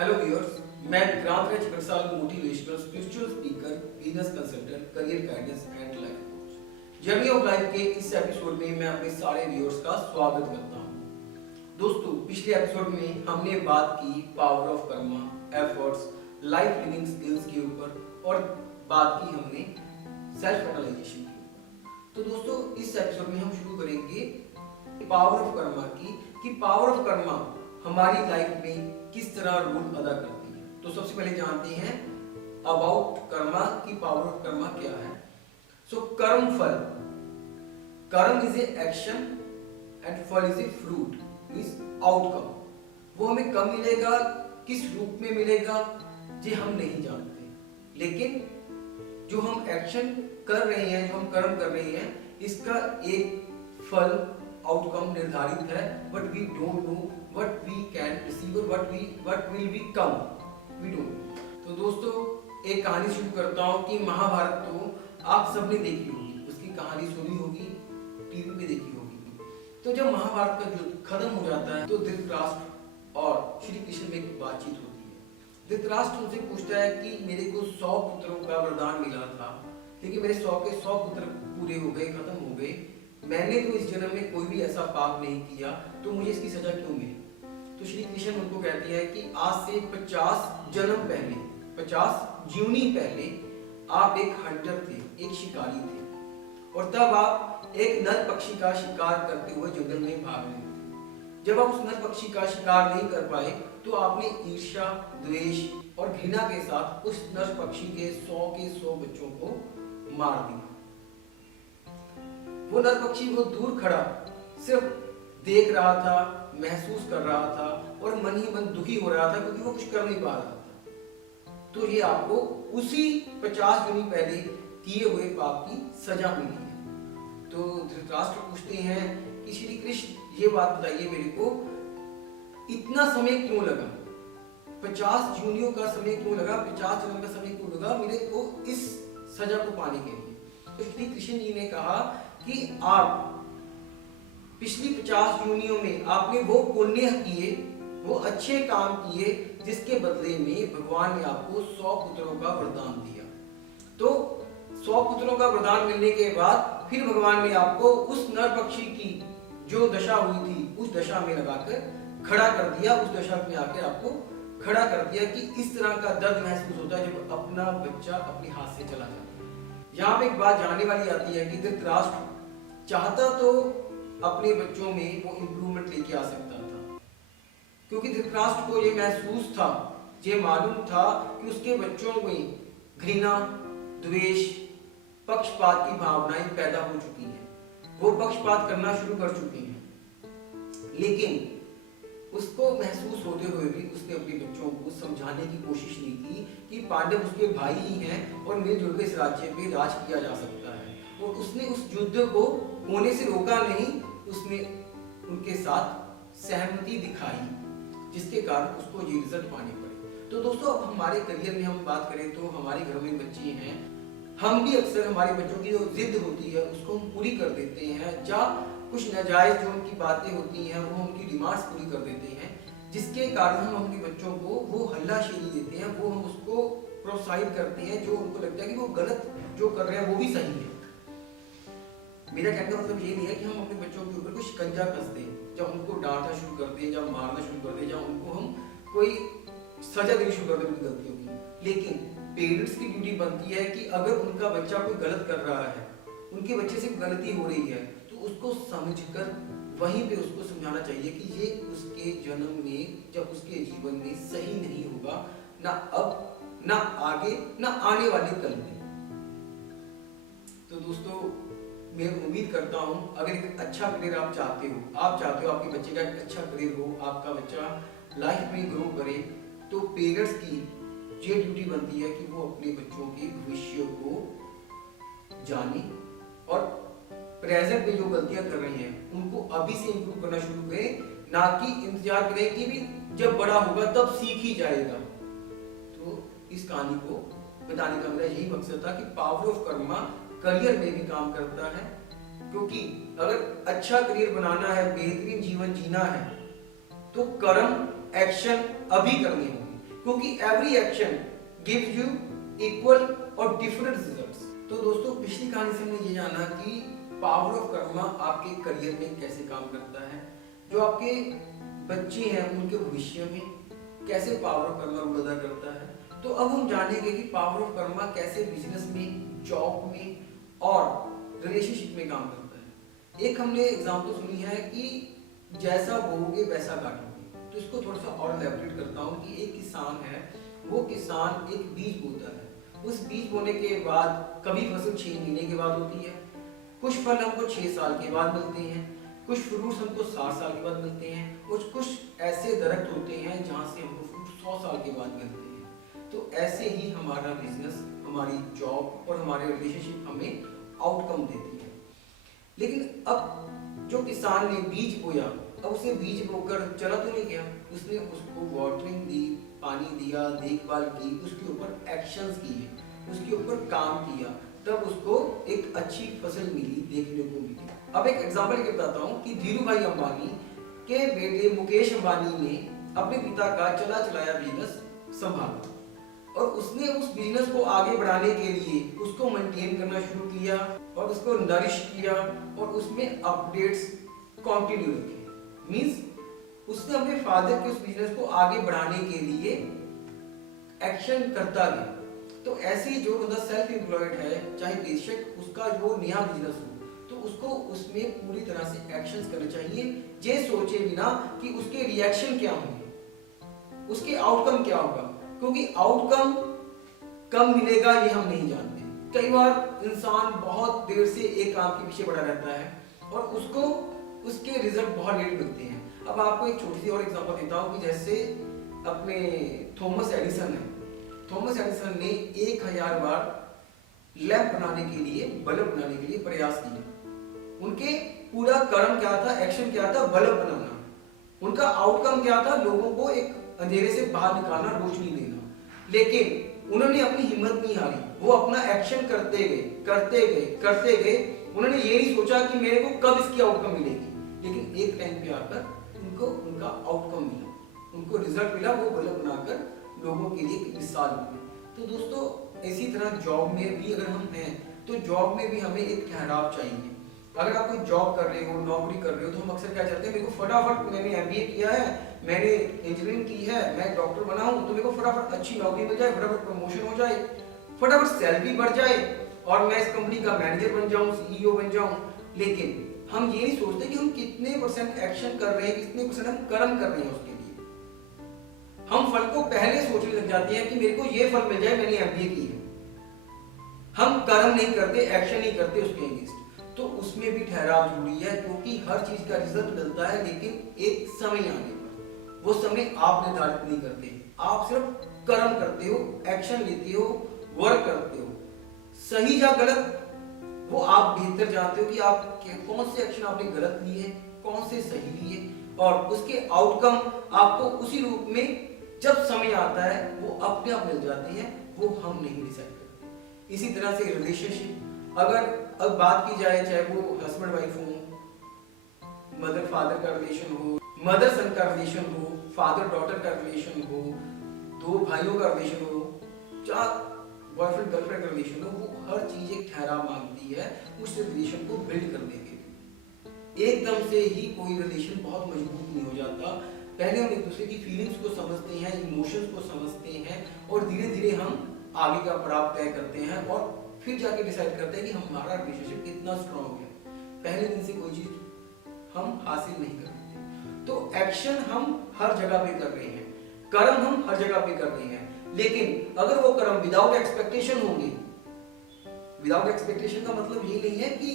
Hello viewers, मैं Vikrant Raj Barsal, motivational spiritual speaker, business consultant, career guidance and life coach. Journey of life के इस episode में मैं अपने सारे व्यूअर्स का स्वागत करता हूं। दोस्तों, पिछले एपिसोड में हमने बात की power of Karma, efforts, life living skills के ऊपर और बात की हमने सेल्फ एनालाइजेशन के ऊपर। तो दोस्तों, इस एपिसोड में हम शुरू करेंगे पावर ऑफ कर्मा की, कि पावर ऑफ कर्मा हमारी लाइफ में किस तरह रोल अदा करती है। तो सबसे पहले जानते हैं अबाउट कर्मा की पावर ऑफ कर्मा क्या है। सो कर्म फल, कर्म इज ए एक्शन एंड फल is a fruit, means outcome. वो हमें कब मिलेगा, किस रूप में मिलेगा, ये हम नहीं जानते, लेकिन जो हम एक्शन कर रहे हैं, जो हम कर्म कर रहे हैं, इसका एक फल आउटकम निर्धारित है, but we don't know what we can receive or what will be come, we don't. तो दोस्तों, एक कहानी शुरू करता हूं कि महाभारत तो आप सबने देखी होगी, उसकी कहानी सुनी होगी, टीवी पे देखी होगी। तो जब महाभारत का युद्ध खत्म हो जाता है तो धृतराष्ट्र और श्री कृष्ण में एक बातचीत होती है। धृतराष्ट्र उनसे पूछता है कि मेरे को 100 पुत्रों का वरदान मिला था, लेकिन मेरे 100 के 100 पुत्र पूरे हो गए, खत्म हो गए। मैंने तो इस जन्म में कोई भी ऐसा पाप नहीं किया, तो मुझे इसकी सजा क्यों मिली। तो श्री कृष्ण उनको कहते हैं कि आज से 50 जन्म पहले, 50 जीवनी पहले आप एक हंटर थे, एक शिकारी थे, और तब आप एक नर पक्षी का शिकार करते हुए जंगल में भाग रहे थे। जब आप उस नर पक्षी का शिकार नहीं कर पाए तो आपने ईर्ष्या, द्वेष और घृणा के साथ उस नर पक्षी के 100 बच्चों को मार दिया। वो नर पक्षी वो दूर खड़ा सिर्फ देख रहा था, महसूस कर रहा था और मन ही मन दुखी हो रहा था, क्योंकि वो कुछ कर नहीं पा रहा था। तो ये आपको उसी 50 जन्म पहले किए हुए पाप की सजा मिली है। तो धृतराष्ट्र पूछते हैं कि श्री कृष्ण, ये बात बताइए मेरे को, इतना समय क्यों लगा, 50 जूनियों का समय क्यों लगा, 50 जन्म का समय क्यों लगा मेरे को इस सजा को पाने के लिए। तो श्री कृष्ण जी ने कहा कि आप पिछली 50 जूनियों में आपने वो पुण्य किए, वो अच्छे काम किए, जिसके बदले में भगवान ने आपको 100 पुत्रों का वरदान दिया। तो 100 पुत्रों का वरदान मिलने के बाद फिर भगवान ने आपको उस नर पक्षी की जो दशा हुई थी, उस दशा में लगाकर खड़ा कर दिया, उस दशा में आकर आपको खड़ा कर दिया कि इस तरह का दर्द महसूस होता है जब अपना बच्चा अपने हाथ से चला जाता है। यहाँ पे एक बात जानने वाली आती है कि धृतराष्ट्र चाहता तो अपने बच्चों में वो इंप्रूवमेंट लेके आ सकता था, क्योंकि धृतराष्ट्र को ये महसूस था, ये मालूम था कि उसके बच्चों में घृणा, द्वेष, पक्षपात की भावनाएं पैदा हो चुकी हैं, वो पक्षपात करना शुरू कर चुके हैं। लेकिन उसको महसूस होते हुए भी उसने अपने बच्चों को समझाने की कोशिश नहीं की कि पांडव उसके भाई ही हैं और मिलजुल के इस राज्य पे राज किया जा सकता है। और उसने उस युद्ध को होने से रोका नहीं, उसने उनके साथ सहमति दिखाई, जिसके कारण उसको ये रिजल्ट पाने पड़े। तो दोस्तों, अब हमारे करियर में हम बात करें तो हमारे घर में बच्चे हैं, हम भी अक्सर हमारे बच्चों की जो जिद होती है उसको हम पूरी कर देते हैं, या कुछ नाजायज जो उनकी बातें होती हैं वो उनकी डिमांड्स पूरी कर देते हैं, जिसके कारण हम अपने बच्चों को वो हल्लाशेरी देते हैं, वो हम उसको प्रोत्साहित करते हैं, जो उनको लगता है कि वो गलत जो कर रहे हैं वो भी सही है। मेरा कहने का मतलब ये नहीं है कि हम अपने बच्चों के ऊपर कोई शिकंजा कस दें, जब उनको डांटना शुरू कर दें, जब मारना शुरू कर दें, जब उनको हम कोई सजा देनी शुरू कर दें उनकी गलतियों की। लेकिन पेरेंट्स की ड्यूटी बनती है कि अगर उनका बच्चा कोई गलत कर रहा है, उनके बच्चे से गलती हो रही है, तो उसको समझकर वहीं पे उसको समझाना चाहिए कि ये उसके जन्म में, जब उसके जीवन में सही नहीं होगा, ना अब, ना आगे, ना आने वाले कल में। तो दोस्तों, मैं उम्मीद करता हूं अगर एक अच्छा करियर आप चाहते हो आपके बच्चे का एक अच्छा करियर हो, आपका बच्चा लाइफ में ग्रो करे, तो पेरेंट्स की ये ड्यूटी बनती है कि वो अपने बच्चों के भविष्य को जाने और प्रेजेंट में जो गलतियां कर रहे हैं उनको अभी से इंप्रूव करना शुरू करें, ना कि इंतजार करें कि भी जब बड़ा होगा तब सीख ही जाएगा। तो इस कहानी को बताने का मेरा यही मकसद था कि पावर ऑफ कर्मा करियर में भी काम करता है, क्योंकि अगर अच्छा करियर बनाना है, बेहतरीन जीवन जीना है, तो कर्म, एक्शन अभी करने होंगे। क्योंकि every action gives you equal और डिफरेंट रिजल्ट्स। तो दोस्तों पिछली कहानी से हमने ये जाना कि पावर ऑफ कर्मा आपके करियर में कैसे काम करता है, जो आपके बच्चे हैं उनके भविष्य में कैसे पावर ऑफ कर्मा रोल अदा करता है। तो अब हम जानेंगे कि पावर ऑफ कर्मा कैसे बिजनेस में, जॉब में और रिलेशनशिप में काम करता है। एक हमने एग्जांपल सुनी है कि जैसा बोओगे वैसा काटोगे। तो इसको थोड़ा सा और एलैबोरेट करता हूँ कि एक किसान है, वो किसान एक बीज बोता है। उस बीज बोने के बाद कभी फसल 6 महीने के बाद होती है, कुछ फल हमको 6 साल के बाद मिलते हैं, कुछ फ्रूट्स हमको 7 साल के बाद मिलते हैं, और कुछ ऐसे दरख्त होते हैं जहाँ से हमको फ्रूट 100 साल के बाद मिलते हैं। तो ऐसे ही हमारा बिजनेस, हमारी जॉब और हमारे रिलेशनशिप हमें आउटकम देती है। लेकिन अब जो किसान ने बीज बोया, अब उसे बीज बोकर चला तो नहीं गया, उसने उसको वाटरिंग दी, पानी दिया, देखभाल की, उसके ऊपर एक्शंस किए, उसके ऊपर काम किया, तब उसको एक अच्छी फसल मिली, देखने को मिली। अब एक एग्जांपल लेके बताता हूँ कि धीरू भाई अंबानी के बेटे मुकेश अंबानी ने अपने पिता का चला चलाया बिजनेस संभाला, और उसने उस बिजनेस को आगे बढ़ाने के लिए उसको मेंटेन करना शुरू किया और उसको नरिश किया और उसमें अपडेट्स कंटिन्यू रखे। मींस उसने अपने फादर के उस बिजनेस को आगे बढ़ाने के लिए एक्शन करता गया। तो ऐसे ही जो बंदा सेल्फ एम्प्लॉयड है, चाहे बेशक उसका जो नया बिजनेस हो, तो उसको उसमें पूरी तरह से एक्शंस करने चाहिए, ये सोचे बिना कि उसके रिएक्शन क्या होंगे, उसके आउटकम क्या होगा, क्योंकि आउटकम कब मिलेगा ये हम नहीं जानते। कई बार इंसान बहुत देर से एक काम के पीछे पड़ा रहता है और उसको उसके रिजल्ट बहुत लेट मिलते हैं। अब आपको एक छोटी सी और एग्जांपल देता हूँ कि जैसे अपने थॉमस एडिसन है। थॉमस एडिसन ने 1000 बार लैंप बनाने के लिए, बल्ब बनाने के लिए प्रयास किया। उनके पूरा कर्म क्या था, एक्शन क्या था, बल्ब बनाना। उनका आउटकम क्या था, लोगों को एक अंधेरे से बाहर निकालना, रोशनी देना। लेकिन उन्होंने अपनी हिम्मत नहीं हारी, वो अपना एक्शन करते गए, करते गए, करते गए। उन्होंने ये नहीं सोचा कि मेरे को कब इसकी आउटकम मिलेगी, लेकिन एक टाइम पे आकर उनको उनका आउटकम मिला, उनको रिजल्ट मिला, वो बल्ब बनाकर लोगों के लिए एक मिसाल बनी। तो दोस्तों इसी तरह जॉब में भी अगर हम हैं, तो जॉब में भी हमें एक ठहराव चाहिए। अगर आप कोई जॉब कर रहे हो, नौकरी कर रहे हो, तो हम अक्सर क्या चाहते हैं, मेरे को फटाफट, मैंने एमबीए किया है, मैंने इंजीनियरिंग की है, मैं डॉक्टर बना हूं, तो मेरे को फटाफट अच्छी नौकरी मिल जाए, फटाफट प्रमोशन हो जाए, फटाफट सैलरी बढ़ जाए और मैं इस कंपनी का मैनेजर बन जाऊं, सीईओ बन जाऊं। लेकिन हम ये नहीं सोचते कि हम कितने परसेंट एक्शन कर रहे हैं, कितने परसेंट हम कर्म कर रहे हैं उसके लिए। हम फल को पहले सोचने लग जाते हैं कि मेरे को ये फल मिल जाए, मैंने एमबीए की है। हम कर्म नहीं करते, एक्शन नहीं करते उसके अगेंस्ट। तो उसमें भी ठहराव जरूरी है, क्योंकि हर चीज का रिजल्ट मिलता है, लेकिन एक समय आने पर। वो समय आप निर्धारित नहीं करते, आप सिर्फ कर्म करते हो, एक्शन लेते हो, वर्क करते हो। सही या गलत वो आप बेहतर जानते हो कि आप कौन से एक्शन आपने गलत लिए, कौन से सही लिए, और उसके आउटकम आपको उसी रूप में जब समय आता है वो अपने आप मिल जाते हैं, वो हम नहीं डिसाइड करते। इसी तरह से रिलेशनशिप, अगर अब बात की जाए, चाहे वो हस्बैंड वाइफ हो, मदर फादर का रिलेशन हो, मदर सन का रिलेशन हो, फादर डॉटर का रिलेशन हो, दो भाइयों का रिलेशन हो, चाहे बॉयफ्रेंड गर्लफ्रेंड का रिलेशन हो, वो हर चीज एक ठहराव मांगती है उस रिलेशन को बिल्ड करने के लिए। एकदम से ही कोई रिलेशन बहुत मजबूत नहीं हो जाता। पहले हम एक दूसरे की फीलिंग्स को समझते हैं, इमोशंस को समझते हैं, और धीरे धीरे हम आगे का पड़ाव तय करते हैं और फिर जाके डिसाइड करते हैं कि हमारा रिलेशनशिप कितना स्ट्रॉन्ग है। पहले दिन से कोई चीज हम हासिल नहीं करते। तो एक्शन हम हर जगह पे कर रहे हैं, कर्म हम हर जगह पे कर रहे हैं, लेकिन अगर वो कर्म विदाउट एक्सपेक्टेशन होंगे, विदाउट एक्सपेक्टेशन का मतलब ये नहीं है कि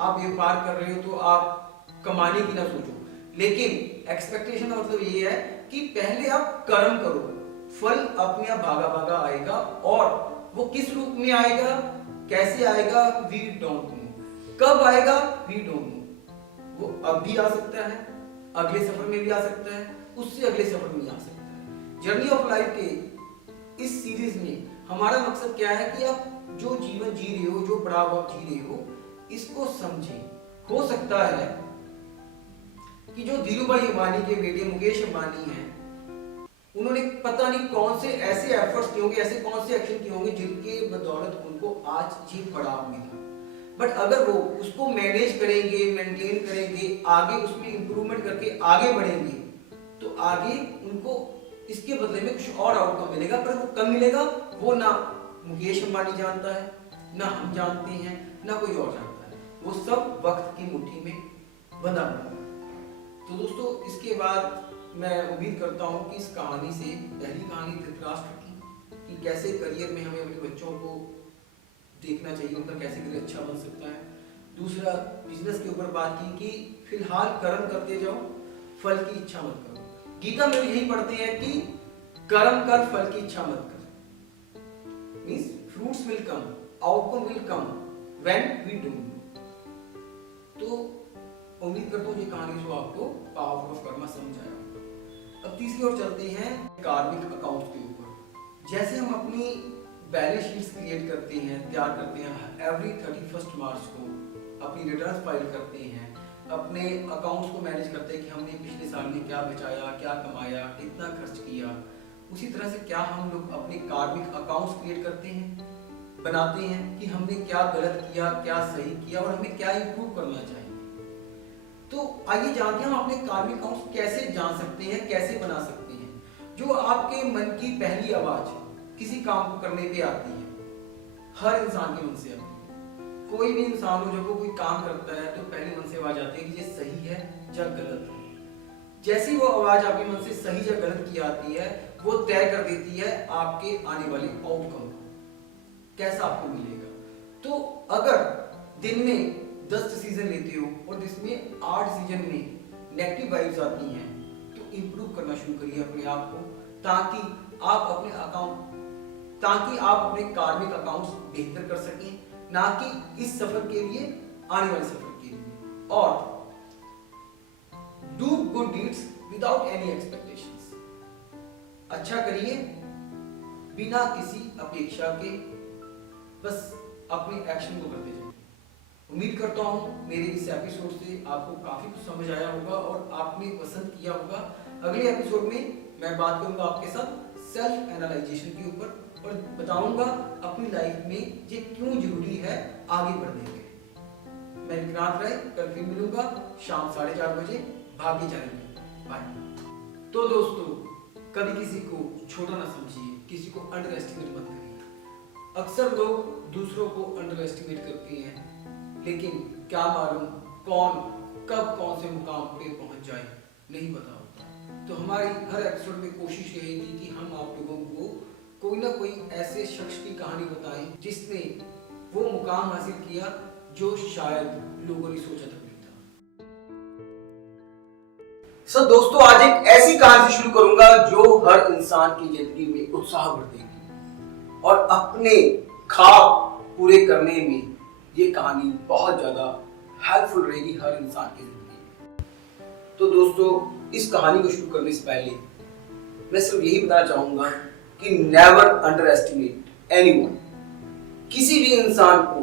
आप व्यापार कर रहे हो तो आप कमाने की ना सोचो, लेकिन एक्सपेक्टेशन का मतलब ये है कि पहले आप कर्म करो, फल अपने आप भागा भागा आएगा, और वो किस रूप में आएगा, कैसे आएगा, वी डोंट नो। कब आएगा, वी डोंट नो। वो अब भी आ सकता है, अगले सफर में भी आ सकता है, उससे अगले सफर में आ सकता है। जर्नी ऑफ लाइफ के इस सीरीज में हमारा मकसद क्या है कि आप जो जीवन जी रहे हो, जो पड़ाव आप जी रहे हो, इसको समझें। हो सकता है कि जो धीरू भाई अंबानी के बेटे मुकेश अंबानी हैं, उन्होंने पता नहीं कौन से ऐसे एफर्ट्स किए होंगे, ऐसे कौन से एक्शन किए होंगे जिनके बदौलत उनको आज ये पड़ाव मिला। बट अगर वो उसको मैनेज करेंगे, मेंटेन करेंगे, आगे उसमें इंप्रूवमेंट करके आगे बढ़ेंगे, तो आगे उनको इसके बदले में कुछ और आउटकम मिलेगा। पर वो कब मिलेगा वो ना मुकेश अंबानी जानता है, ना हम जानते हैं, ना कोई और जानता है। वो सब वक्त की मुट्ठी में बंधा हुआ है। तो दोस्तों, इसके बाद मैं उम्मीद करता हूँ कि इस कहानी से, पहली कहानी धृतराष्ट्र की, कि कैसे करियर में हमें अपने बच्चों को देखना चाहिए, उनका कैसे करियर अच्छा बन सकता है। दूसरा, बिजनेस के ऊपर बात की कि फिलहाल कर्म करते जाओ, फल की इच्छा मत करो। गीता में भी यही पढ़ते हैं कि कर्म कर, फल की इच्छा मत कर। Means fruits will come, outcome will come when we do. तो उम्मीद करता हूँ ये कहानी जो आपको पावर ऑफ कर्मा समझ आया। अब तीसरी ओर चलते हैं कार्मिक अकाउंट के ऊपर। जैसे हम अपनी बैलेंस शीट्स क्रिएट करते हैं, तैयार करते हैं, एवरी 31 मार्च को अपनी रिटर्न्स फाइल करते हैं, अपने अकाउंट्स को मैनेज करते हैं कि हमने पिछले साल में क्या बचाया, क्या कमाया, कितना खर्च किया। उसी तरह से क्या हम लोग अपने कार्मिक अकाउंट्स क्रिएट करते हैं, बनाते हैं कि हमने क्या गलत किया, क्या सही किया और हमें क्या इंप्रूव करना चाहिए। तो आइए जानते हैं हम अपने कार्मिक अकाउंट्स कैसे जान सकते हैं, कैसे बना सकते हैं। जो आपके मन की पहली आवाज किसी काम को करने पे आती है, हर इंसान के मन से आती है। कोई भी इंसान हो जब वो कोई काम करता है तो पहले मन से आवाज आती है कि ये सही है या गलत है। जैसी वो आवाज आपके मन से सही या गलत की आती है, वो तय कर देती है आपके आने वाले आउटकम कैसा आपको मिलेगा। तो अगर दिन में 10 डिसीजन लेते हो और जिसमें 8 डिसीजन में नेगेटिव वाइब्स आती हैं, तो इंप्रूव करना शुरू करिए अपने आप को, ताकि आप अपने कार्मिक अकाउंट्स बेहतर कर सकें, ना कि इस सफर के लिए, आने वाले सफर के लिए। और do good deeds without any expectations. अच्छा करिए बिना किसी अपेक्षा के, बस अपने एक्शन को करते जाइए। उम्मीद करता हूँ मेरे इस एपिसोड से आपको काफी कुछ समझ आया होगा और आपने पसंद किया होगा। अगले एपिसोड में मैं बात करूंगा आपके साथ सेल्फ एनालाइजेशन के ऊपर और बताऊंगा अपनी लाइफ में ये क्यों जरूरी है आगे बढ़ने के लिए। मैं विक्रांत राय कल फिर मिलूंगा शाम 4:30 बजे भाग्य चैनल में। बाय। तो दोस्तों, कभी किसी को छोटा ना समझिए, किसी को अंडर एस्टिमेट मत करिए। अक्सर लोग दूसरों को अंडर एस्टिमेट करते हैं, लेकिन क्या मालूम कौन कब कौन से मुकाम पे पहुंच जाए, नहीं पता होता। तो हमारी हर एपिसोड में कोशिश रहेगी कि हम आप लोगों को कोई ना कोई ऐसे शख्स की कहानी बताएं जिसने वो मुकाम हासिल किया जो शायद लोगों ने सोचा तक नहीं था। दोस्तों, आज एक ऐसी कहानी से शुरू करूंगा जो हर इंसान की जिंदगी में उत्साह भर देगी और अपने ख्वाब पूरे करने में ये कहानी बहुत ज्यादा हेल्पफुल रहेगी हर इंसान की जिंदगी में। तो दोस्तों, इस कहानी को शुरू करने से पहले मैं सिर्फ यही बताना चाहूंगा कि नेवर अंडर एस्टिमेट एनीवन। किसी भी इंसान को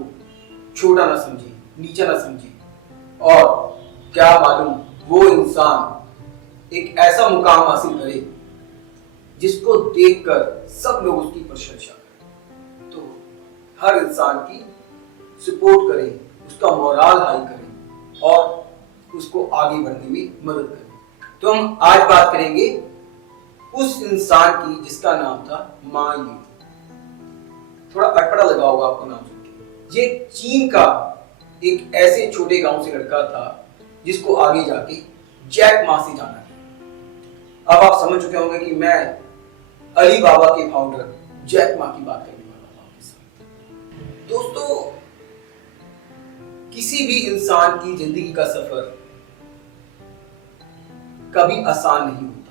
छोटा ना समझे, नीचा ना समझे, और क्या मालूम वो इंसान एक ऐसा मुकाम हासिल करे जिसको देखकर सब लोग उसकी प्रशंसा करें। तो हर इंसान की सपोर्ट करें, उसका मोराल हाई करें और उसको आगे बढ़ने में मदद करें। तो हम आज बात करेंगे उस इंसान की जिसका नाम था मा यू। थोड़ा अटपटा लगा होगा आपको नाम सुन के। ये चीन का एक ऐसे छोटे गांव से लड़का था जिसको आगे जाके जैक मा से जाना है। अब आप समझ चुके होंगे कि मैं अली बाबा के फाउंडर जैक मा की बात करने वाला हूं आपके साथ। दोस्तों, किसी भी इंसान की जिंदगी का सफर कभी आसान नहीं होता।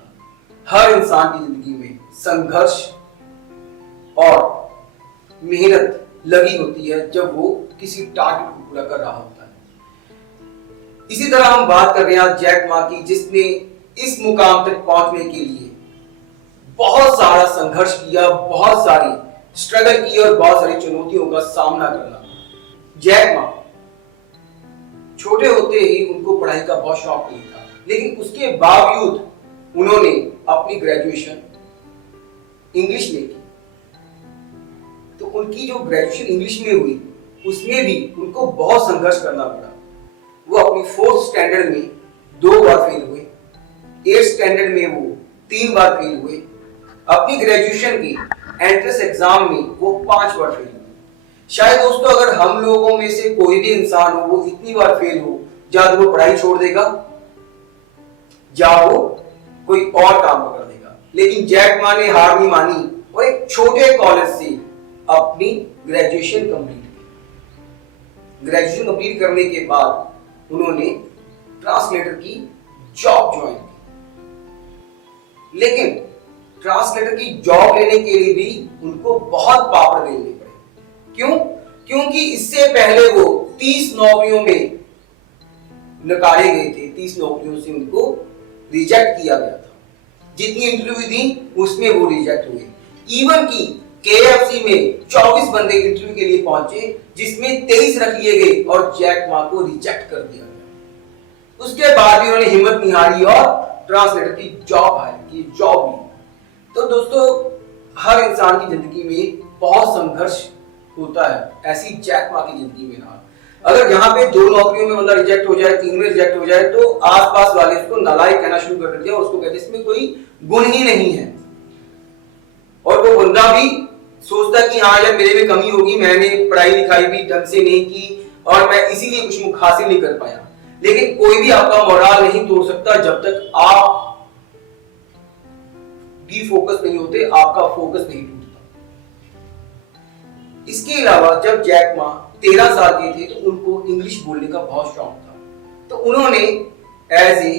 हर इंसान की जिंदगी में संघर्ष और मेहनत लगी होती है जब वो किसी टारगेट को पूरा कर रहा होता है। इसी तरह हम बात कर रहे हैं जैक मा की, जिसने इस मुकाम तक पहुंचने के लिए बहुत सारा संघर्ष किया, बहुत सारी स्ट्रगल की और बहुत सारी चुनौतियों का सामना करना। जैक मा छोटे होते ही उनको पढ़ाई का बहुत शौक नहीं था, लेकिन उसके बावजूद उन्होंने अपनी ग्रेजुएशन इंग्लिश में की, तो उनकी जो ग्रेजुएशन इंग्लिश में हुई उसमें भी उनको बहुत संघर्ष करना पड़ा। वो अपनी 4th स्टैंडर्ड में 2 बार फेल हुए, 8th स्टैंडर्ड में वो 3 बार फेल हुए, अपनी ग्रेजुएशन की एंट्रेंस एग्जाम में वो 5 बार फेल हुए। शायद दोस्तों अगर हम लोगों में से कोई भी इंसान हो वो इतनी बार फेल हो, या वो पढ़ाई छोड़ देगा या वो कोई और काम पकड़ देगा। लेकिन जैक मा ने हार नहीं मानी और एक छोटे कॉलेज से अपनी ग्रेजुएशन कंप्लीट की। ग्रेजुएशन कंप्लीट करने के बाद उन्होंने ट्रांसलेटर की जॉब ज्वाइन की। लेकिन ट्रांसलेटर की जॉब लेने के लिए भी उनको बहुत पापड़ बेलने पड़े। क्यों? क्योंकि इससे पहले वो 30 नौकरियों में नकारे गए थे, 30 नौकरियों से उनको रिजेक्ट किया गया था। जितनी इंटरव्यू दी उसमें वो रिजेक्ट हुए। इवन की KFC में 24 बंदे इंटरव्यू के लिए पहुंचे, जिसमें 23 रख लिए गए और जैक मा को रिजेक्ट कर दिया गया। उसके बाद भी उन्होंने हिम्मत नहीं हारी और ट्रांसलेटर की जॉब हायर की, जॉब ली। तो दोस्तों हर इंसान की जिंदगी में बहुत संघर्ष होता है, ऐसी जैक मा की जिंदगी में ना। अगर यहाँ पे 2 नौकरियों में बंदा रिजेक्ट हो जाए, 3 में रिजेक्ट हो जाए, तो आसपास वाले उसको नालायक कहना शुरू कर देते हैं और उसको कहते हैं इसमें कोई गुण ही नहीं है। और वो बंदा भी सोचता है कि हाँ यार मेरे में कमी होगी, मैंने पढ़ाई लिखाई भी ढंग से नहीं की और मैं इसीलिए कुछ मुख हासिल नहीं कर पाया। लेकिन कोई भी आपका मोराल नहीं तोड़ सकता जब तक आप भी फोकस नहीं होते, आपका फोकस नहीं टूटता। इसके अलावा जब जैक मा 13 साल के थे तो उनको इंग्लिश बोलने का बहुत शौक था। तो उन्होंने एज ए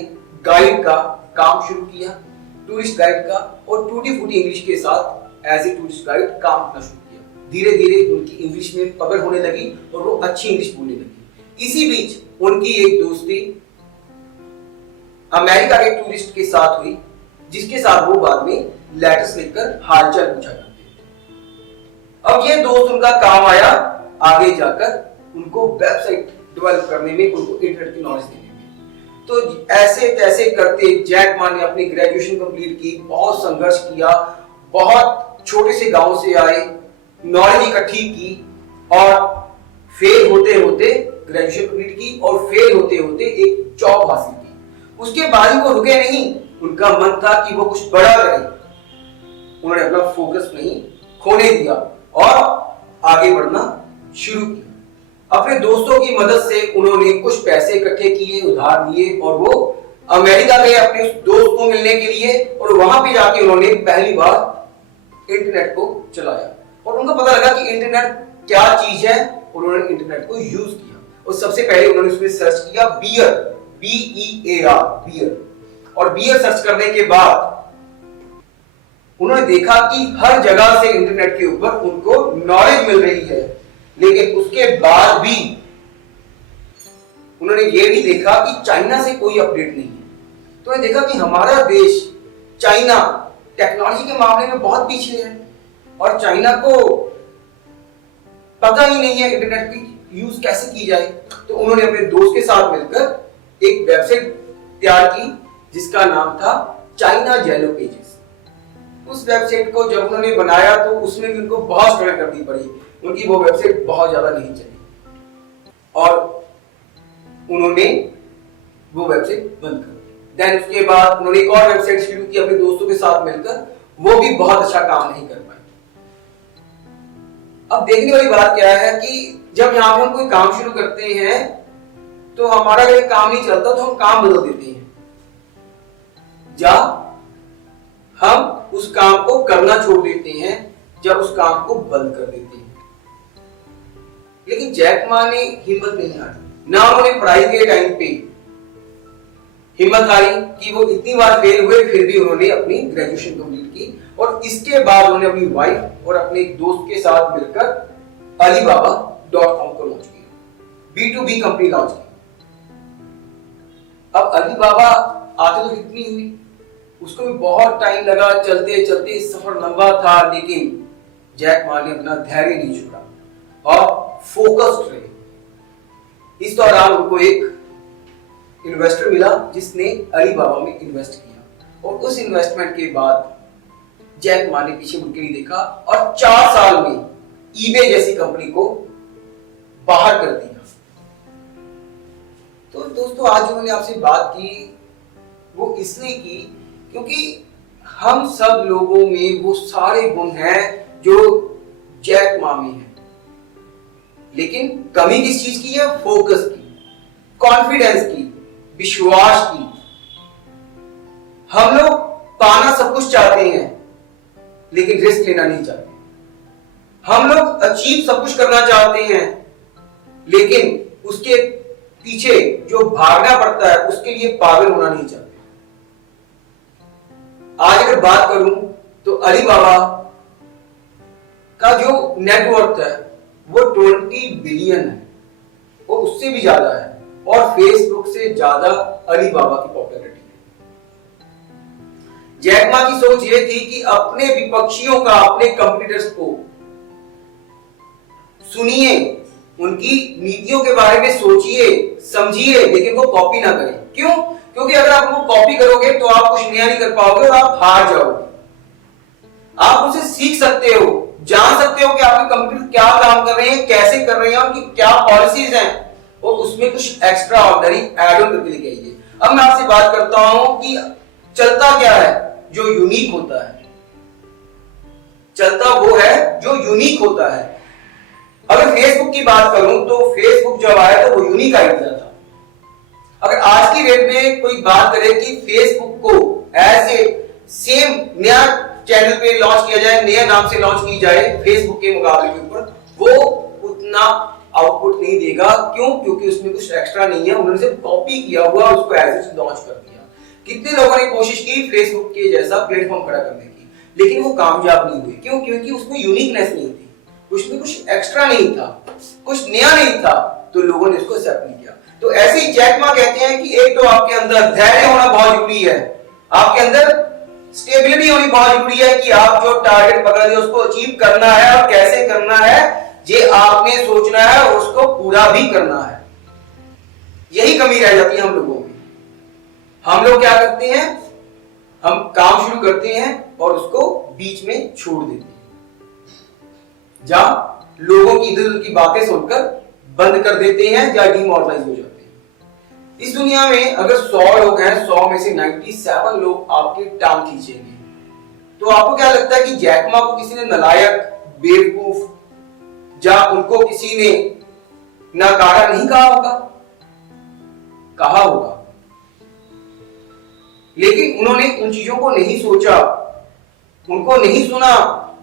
गाइड का काम शुरू किया, टूरिस्ट गाइड का, और टूटी फूटी इंग्लिश के साथ एज ए टूरिस्ट गाइड काम करना शुरू किया। धीरे धीरे उनकी इंग्लिश में पकड़ होने लगी और वो अच्छी इंग्लिश बोलने लगी। इसी बीच उनकी एक दोस्ती अमेरिका के टूरिस्ट के साथ हुई, जिसके साथ वो बाद में लेटर्स लिखकर हालचाल पूछा करते थे। अब ये दोस्त उनका काम आया आगे जाकर उनको वेबसाइट डेवलप करने में, उनको इंटरनेट की नॉलेज देने में। तो ऐसे तैसे करते जैक मा ने अपनी ग्रेजुएशन कंप्लीट की, बहुत संघर्ष किया, बहुत छोटे से गांव से आए, नॉलेज इकट्ठी की और फेल होते होते ग्रेजुएशन कंप्लीट की और फेल होते होते एक जॉब हासिल की। उसके बाद वो रुके नहीं, उनका मन था कि वो कुछ बड़ा करें। उन्होंने अपना फोकस नहीं खोने दिया और आगे बढ़ना शुरू किया। अपने दोस्तों की मदद से उन्होंने कुछ पैसे इकट्ठे किए, उधार लिए, और वो अमेरिका गए अपने दोस्त को मिलने के लिए, और वहां पे जाके उन्होंने पहली बार इंटरनेट को चलाया और उनको पता लगा कि इंटरनेट क्या चीज है, और उन्होंने इंटरनेट को यूज किया। और सबसे पहले उन्होंने उसमें सर्च किया बियर, BEAR, बियर। और बियर सर्च करने के बाद उन्होंने देखा कि हर जगह से इंटरनेट के ऊपर उनको नॉलेज मिल रही है। लेकिन उसके बाद भी उन्होंने ये भी देखा कि चाइना से कोई अपडेट नहीं है। तो उन्होंने देखा कि हमारा देश चाइना टेक्नोलॉजी के मामले में बहुत पीछे है और चाइना को पता ही नहीं है इंटरनेट की यूज कैसे की जाए। तो उन्होंने अपने दोस्त के साथ मिलकर एक वेबसाइट तैयार की जिसका नाम था चाइना येलो पेजेस। उस वेबसाइट को जब उन्होंने बनाया तो उसमें भी उनको बहुत स्ट्रगल करनी पड़ी, उनकी वो वेबसाइट बहुत ज्यादा नहीं चली और उन्होंने वो वेबसाइट बंद कर दी। देन उसके बाद उन्होंने एक और वेबसाइट शुरू की अपने दोस्तों के साथ मिलकर, वो भी बहुत अच्छा काम नहीं कर पाए। अब देखने वाली बात क्या है कि जब यहाँ पे हम कोई काम शुरू करते हैं तो हमारा अगर काम नहीं चलता तो हम काम बदल देते हैं या हम उस काम को करना छोड़ देते हैं या उस काम को बंद कर देते हैं। लेकिन जैक मा ने हिम्मत नहीं हारी, ना उन्होंने पढ़ाई के टाइम पे हिम्मत हारी कि वो इतनी बार फेल हुए, फिर भी उन्होंने अपनी ग्रेजुएशन कंप्लीट की और इसके बाद उन्होंने अपनी वाइफ और अपने एक दोस्त के साथ मिलकर Alibaba.com को लॉन्च किया, B2B कंपनी लॉन्च की। अब Alibaba आते तो कितनी हुई, उसको भी बहुत टाइम लगा, चलते चलते सफर लंबा था, लेकिन जैक मा ने अपना धैर्य नहीं छोड़ा और फोकस्ड रहे। इस दौरान उनको एक इन्वेस्टर मिला जिसने Alibaba में इन्वेस्ट किया और उस इन्वेस्टमेंट के बाद जैक मा ने पीछे मुड़ के नहीं देखा और 4 साल में ईबे जैसी कंपनी को बाहर कर दिया। तो दोस्तों आज जो मैंने आपसे बात की वो इसलिए की क्योंकि हम सब लोगों में वो सारे गुण हैं जो जैक मा में है, लेकिन कमी किस चीज की है? फोकस की, कॉन्फिडेंस की, विश्वास की। हम लोग पाना सब कुछ चाहते हैं लेकिन रिस्क लेना नहीं चाहते। हम लोग अचीव सब कुछ करना चाहते हैं लेकिन उसके पीछे जो भागना पड़ता है उसके लिए पागल होना नहीं चाहते। आज अगर बात करूं तो अलीबाबा का जो नेटवर्थ है वो 20 बिलियन है और उससे भी ज्यादा है, और फेसबुक से ज्यादा अलीबाबा की पॉपुलैरिटी है। जैक मा की सोच ये थी कि अपने विपक्षियों का, अपने कंपटीटर्स को सुनिए, उनकी नीतियों के बारे में सोचिए, समझिए, लेकिन वो कॉपी ना करें। क्यों? क्योंकि अगर आप उनको कॉपी करोगे तो आप कुछ नया नहीं कर पाओगे और आप हार जाओगे। आप उनसे सीख सकते हो, जान सकते हो कि आपके कंपनी क्या काम कर रहे हैं, कैसे कर रहे हैं, उनकी क्या पॉलिसीज हैं, और उसमें कुछ एक्स्ट्रा ऑर्डिनरी ऐड ऑन करके लेके आइए। अब मैं आपसे बात करता हूं कि चलता क्या है जो यूनिक होता है। चलता वो है जो यूनिक होता है। अगर फेसबुक की बात करूं तो फेसबुक जब आया तो वो यूनिक आइडिया था। अगर आज की डेट में कोई बात करे कि फेसबुक को ऐसे सेम नया चैनल पे लॉन्च किया जाए, नए नाम से लॉन्च की जाए फेसबुक के मुकाबले के ऊपर, वो उतना आउटपुट नहीं देगा। क्यों? क्योंकि उसमें कुछ एक्स्ट्रा नहीं है, उन्होंने सिर्फ कॉपी किया हुआ उसको एज इट लॉन्च कर दिया। कितने लोगों ने कोशिश की फेसबुक के जैसा प्लेटफॉर्म खड़ा करने की, लेकिन वो कामयाब नहीं हुई। क्यों? क्योंकि उसमें यूनिकनेस नहीं थी, उसमें कुछ एक्स्ट्रा नहीं था, कुछ नया नहीं था, तो लोगों ने उसको एक्सेप्ट नहीं किया। तो ऐसे ही जैक मा कहते हैं कि एक तो आपके अंदर धैर्य होना बहुत जरूरी है, आपके अंदर स्टेबिलिटी होनी बहुत जरूरी है कि आप जो टारगेट पकड़ रहे हो उसको अचीव करना है, और कैसे करना है ये आपने सोचना है और उसको पूरा भी करना है। यही कमी रह जाती है हम लोगों में। हम लोग क्या करते हैं? हम काम शुरू करते हैं और उसको बीच में छोड़ देते हैं, जहां लोगों की इधर उधर की बातें सुनकर बंद कर देते हैं या डिमोरलाइज हो जाते हैं। इस दुनिया में अगर 100 लोग हैं, 100 में से 97 लोग आपकी टांग खींचेंगे। तो आपको क्या लगता है कि जैक मा को किसी ने नालायक, बेवकूफ, या उनको किसी ने नाकारा नहीं कहा होगा? कहा होगा, लेकिन उन्होंने उन चीजों को नहीं सोचा, उनको नहीं सुना,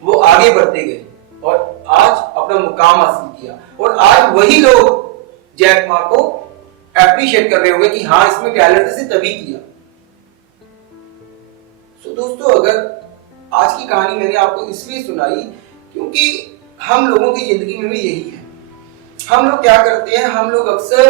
वो आगे बढ़ते गए और आज अपना मुकाम हासिल किया। और आज वही लोग जैक मा को एप्रिशिएट कर रहे होंगे कि हाँ इसमें टैलेंट है, तभी किया। सो दोस्तों, अगर आज की कहानी मैंने आपको इसलिए सुनाई क्योंकि हम लोगों की जिंदगी में भी यही है। हम लोग क्या करते हैं? हम लोग अक्सर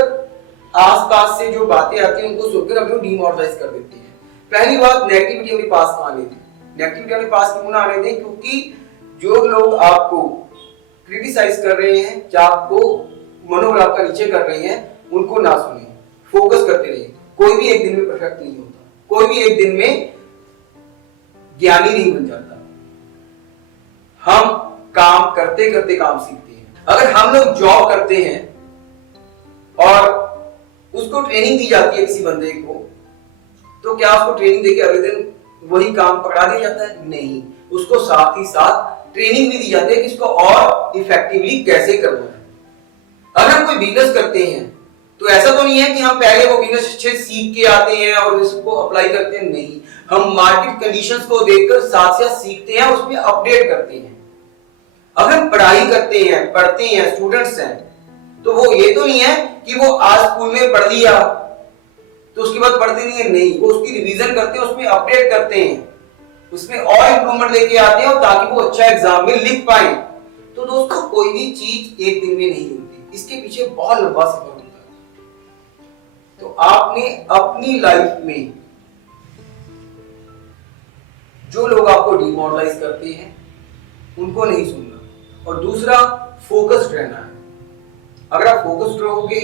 आसपास से जो बातें आती हैं उनको सुनकर अपने डिमोरलाइज कर देते हैं। पहली बात, नेगेटिविटी अपने पास ना आने दें। नेगेटिविटी अपने पास क्यों ना आने दें? क्योंकि जो लोग आपको क्रिटिसाइज कर रहे हैं या आपको मनोबल आपका नीचे कर रहे हैं, उनको ना सुने, फोकस करते रहिए। कोई भी एक दिन में परफेक्ट नहीं होता, कोई भी एक दिन में ज्ञानी नहीं बन जाता। हम काम करते करते काम सीखते हैं। अगर हम लोग जॉब करते हैं और उसको ट्रेनिंग दी जाती है किसी बंदे को, तो क्या उसको ट्रेनिंग देके अगले दिन वही काम पकड़ा दिया जाता है? नहीं, उसको साथ ही साथ ट्रेनिंग भी दी जाती है कि इसको और इफेक्टिवली कैसे करना है। अगर हम कोई बिजनेस करते हैं तो ऐसा तो नहीं है कि हम पहले वो बिजनेस अच्छे सीख के आते हैं और इसको अप्लाई करते हैं। नहीं, हम मार्केट कंडीशंस को देखकर साथ साथ सीखते हैं, उसमें अपडेट करते हैं। अगर हम पढ़ाई करते हैं, पढ़ते हैं, स्टूडेंट्स हैं, तो वो ये तो नहीं है कि वो आज स्कूल में पढ़ लिया तो उसके बाद पढ़ते नहीं है। नहीं, वो उसकी रिवीजन करते हैं, उसमें अपडेट करते हैं, उसमें और इंप्रूवमेंट लेके आते हैं ताकि वो अच्छा एग्जाम में लिख पाए। तो दोस्तों, कोई भी चीज एक दिन में नहीं होती, इसके पीछे बहुत लंबा सफर होता है। तो आपने अपनी लाइफ में जो लोग आपको डिमोरलाइज करते हैं उनको नहीं सुनना, और दूसरा फोकस्ड रहना है। अगर आप फोकस्ड रहोगे,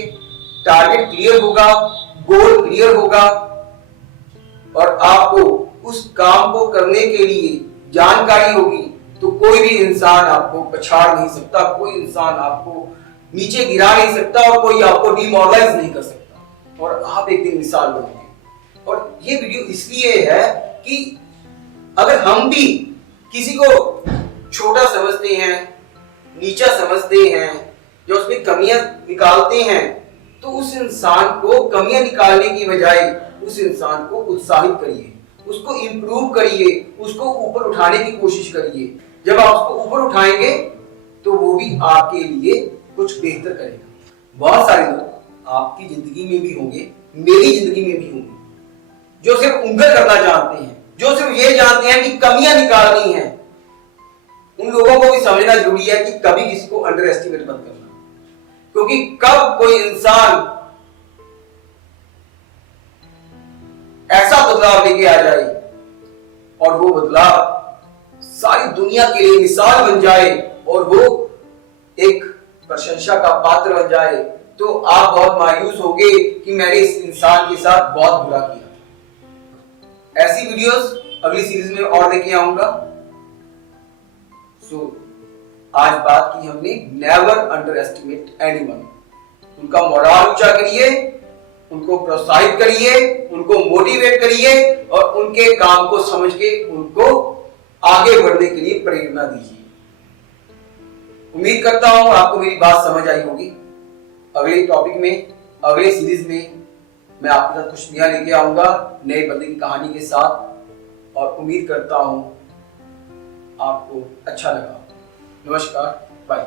टारगेट क्लियर होगा, गोल क्लियर होगा, और आपको उस काम को करने के लिए जानकारी होगी तो कोई भी इंसान आपको पछाड़ नहीं सकता, कोई इंसान आपको नीचे गिरा नहीं सकता और कोई आपको डिमोरलाइज नहीं कर सकता और आप एक दिन मिसाल बनोगे। और ये वीडियो इसलिए है कि अगर हम भी किसी को छोटा समझते हैं, नीचा समझते हैं, जो उसमें कमियां निकालते हैं, तो उस इंसान को कमियां निकालने की बजाय उस इंसान को उत्साहित करिए, उसको इंप्रूव करिए, उसको ऊपर उठाने की कोशिश करिए। जब आप उसको ऊपर उठाएंगे तो वो भी आपके लिए कुछ बेहतर करेगा। बहुत सारे लोग आपकी जिंदगी में भी होंगे, मेरी जिंदगी में भी होंगे, जो सिर्फ उंगल करना जानते हैं, जो सिर्फ ये जानते हैं कि कमियां निकालनी है। उन लोगों को भी समझना जरूरी है कि कभी किसी को अंडर एस्टिमेट मत करना, क्योंकि कब कोई इंसान ऐसा बदलाव लेके आ जाए और वो बदलाव सारी दुनिया के लिए मिसाल बन जाए और वो एक प्रशंसा का पात्र बन जाए, तो आप बहुत मायूस होंगे कि मैंने इस इंसान के साथ बहुत बुरा किया। ऐसी वीडियोस अगली सीरीज में और लेके आऊंगा। आज बात की हमने नेवर अंडर एस्टिमेट एनीवन। उनका मोराल ऊंचा करिए, उनको प्रोत्साहित करिए, उनको मोटिवेट करिए और उनके काम को समझ के उनको आगे बढ़ने के लिए प्रेरणा दीजिए। उम्मीद करता हूं आपको मेरी बात समझ आई होगी। अगले टॉपिक में, अगले सीरीज में मैं आपके साथ कुछ नया लेके आऊंगा, नए बंदे की कहानी के साथ, और उम्मीद करता हूं आपको अच्छा लगा। नमस्कार, बाय।